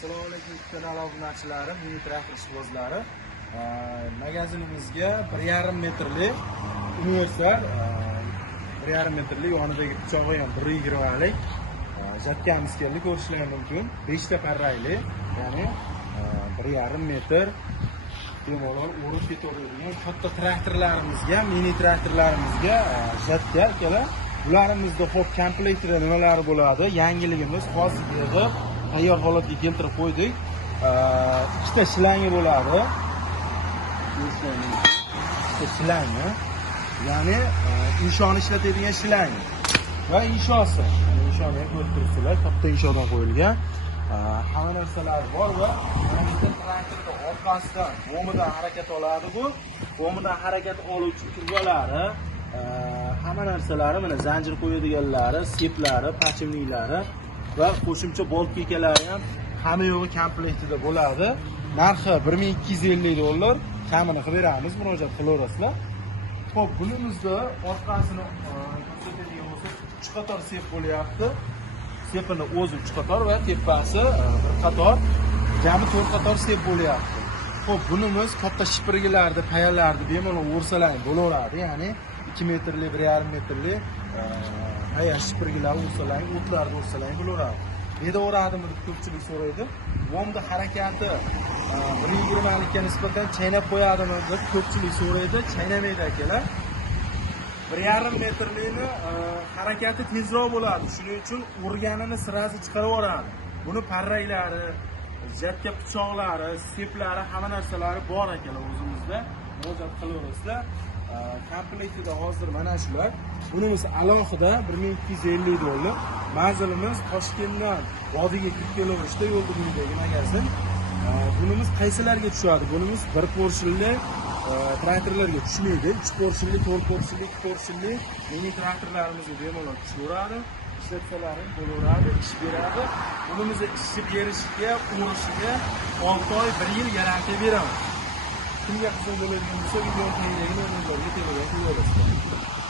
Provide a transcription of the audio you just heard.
Assalomu alaykum kanal obunachilari, mini traktor ishbozlari. Magazinimizga 1,5 metrlik universal 1,5 metrlik yonidagi pichog'i ham 1,20 lik jatkamiz keldi, ko'rishlaringiz mumkin. 5 ta parrayli, ya'ni 1,5 metr bemalol o'rib ketaveradigan katta traktorlarimizga, mini traktorlarimizga jatka akalar. Bularimizda xo'p komplektida nimalari bo'ladi? Yangiligimiz hozir yig'ib tayyor holatga keltirib qo'ydik. Ikkita shlangi bo'ladi. Ikkita shlangi, ya'ni inshoni ishlatadigan shlang va inshosi. Inshoni ko'rib turibsizlar, katta inshodan qo'yilgan. Hamma narsalar bor va mana bitta traktorda orqasidan bo'midan harakat oladi bu. Bo'midan harakat oluvchi turbalari, hamma narsalari, mana zanjir qo'yadiganlari, seplari, pachimliklari va qo'shimcha bolt kekalari ham hamma yo'g'i komplektida bo'ladi. Narxi $1250. Kamini qilib beramiz, murojaat qilaverasizlar. Xo'p, bunimizda orqasini ko'rsatadigan bo'lsak, 3 qator sep bo'lyapti. Sepini o'zi 3 qator va tepasi bir qator, jami 4 qator sep bo'lyapti. Xo'p, bunimiz katta shipirgilarda, payalarda bemalol o'rsalang bo'laveradi, ya'ni 2 metrlik, 1,5 metrlik paya shipirgilar o'rsalang, o'tlarni o'rsalang bo'laveradi. Bedaveradimi deb ko'pchilik so'raydi. Bo'mda harakati 1,20 likka nisbatan chaynab qo'yadimi deb ko'pchilik so'raydi. Chaynamaydi akalar. 1,5 metrlikni harakati tezroq bo'ladi. Shuning uchun urganini sirasi chiqarib yuboradi. Buni parraylari, jatka pichoqlari, seplari, hamma narsalari bor akalar o'zimizda. Murojaat qilaverasizlar. Komplektida hozir mana shular. Bunimiz alohida $1250. Manzilimiz Toshkentdan Vodiyga kirib kelaverishda yo'lda buydagi magazin. Bunimiz qaysilarga tushadi? Bunimiz 1 porshinli traktorlarga tushmaydi. 3 porshinli, 4 porshinli, 2 porshinli mini traktorlarimizga bemalol tushaveradi. Ishlatsalari bo'laveradi, ish beradi. Bunimizni ish berishiga, urishiga 6 oy, 1 yil garantiya beramiz. Kimga qiziq bo'ladigan bo'lsa, videoni tagidagi nomerlarga telefon qilaverasizlar.